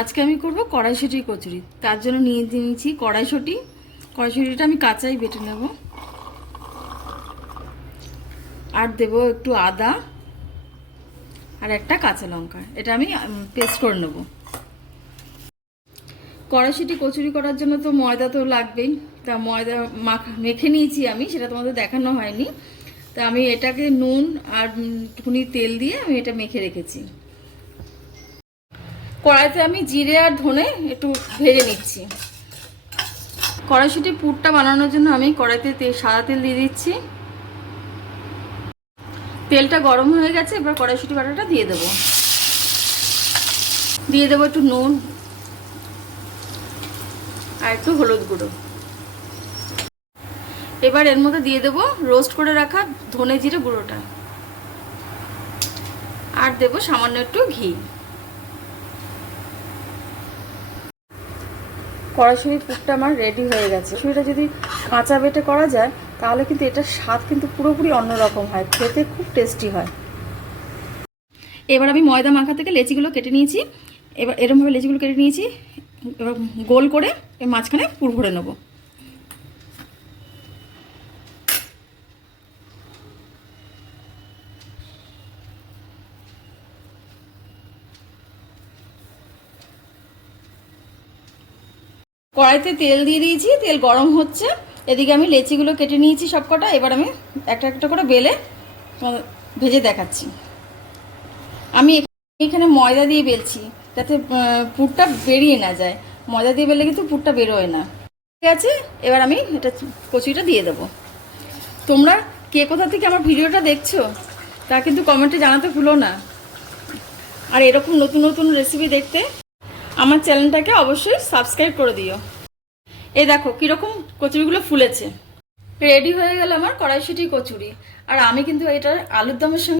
আজকে আমি করব কড়াইশুঁটি কচুরি। তার জন্য নিয়ে নিয়েছি কড়াইশুঁটি। কড়াইশুঁটিটা আমি কাঁচাই বেটে নেব। আর দেব একটু আদা আর একটা কাঁচা লঙ্কা, এটা আমি পেস্ট করে নেব। কড়াইশুঁটি কচুরি করার জন্য তো ময়দা তো লাগবেই। তা ময়দা মেখে নিয়েছি আমি, সেটা তোমাদের দেখানো হয়নি। তা আমি এটাকে নুন আর একটুখানি তেল দিয়ে আমি এটা মেখে রেখেছি। কড়াইতে আমি জিরে আর ধনে একটু ভেজে নিচ্ছি। কড়াইশুঁটি পুরটা বানানোর জন্য আমি কড়াইতে সাদা তেল দিয়ে দিচ্ছি। তেলটা গরম হয়ে গেছে, এবার কড়াইশুঁটি বাটাটা দিয়ে দেবো। দিয়ে দেবো একটু নুন আর একটু হলুদ গুঁড়ো। এবার এর মধ্যে দিয়ে দেবো রোস্ট করে রাখা ধনে জিরে গুঁড়োটা, আর দেবো সামান্য একটু ঘি। কড়াইশুঁটির পুরটা আমার রেডি হয়ে গেছে। শুঁড়িটা যদি কাঁচা বেটে করা যায় তাহলে কিন্তু এটার স্বাদ কিন্তু পুরোপুরি অন্যরকম হয়, খেতে খুব টেস্টি হয়। এবার আমি ময়দা মাখা থেকে লেচিগুলো কেটে নিয়েছি। এবার এরকমভাবে লেচিগুলো কেটে নিয়েছি। এবার গোল করে এর মাঝখানে পুর ভরে নেব। কড়াইতে তেল দিয়ে দিয়েছি, তেল গরম হচ্ছে। এদিকে আমি লেচিগুলো কেটে নিয়েছি সব কটা। এবার আমি একটা একটা করে বেলে ভেজে দেখাচ্ছি। আমি এখানে ময়দা দিয়ে বেলছি যাতে পুরটা বেরিয়ে না যায়। ময়দা দিয়ে বেললে কিন্তু পুরটা বেরোয় না। ঠিক আছে, এবার আমি এটা কচুরিটা দিয়ে দেবো। তোমরা কে কোথা থেকে আমার ভিডিওটা দেখছো তা কিন্তু কমেন্টে জানাতে ভুলো না। আর এরকম নতুন নতুন রেসিপি দেখতে আমার চ্যানেলটাকে অবশ্যই সাবস্ক্রাইব করে দিও। এই দেখো কীরকম কচুরিগুলো ফুলেছে। রেডি হয়ে গেল আমার কড়াইশুঁটি কচুরি। আর আমি কিন্তু এটা আলুর দমের সঙ্গে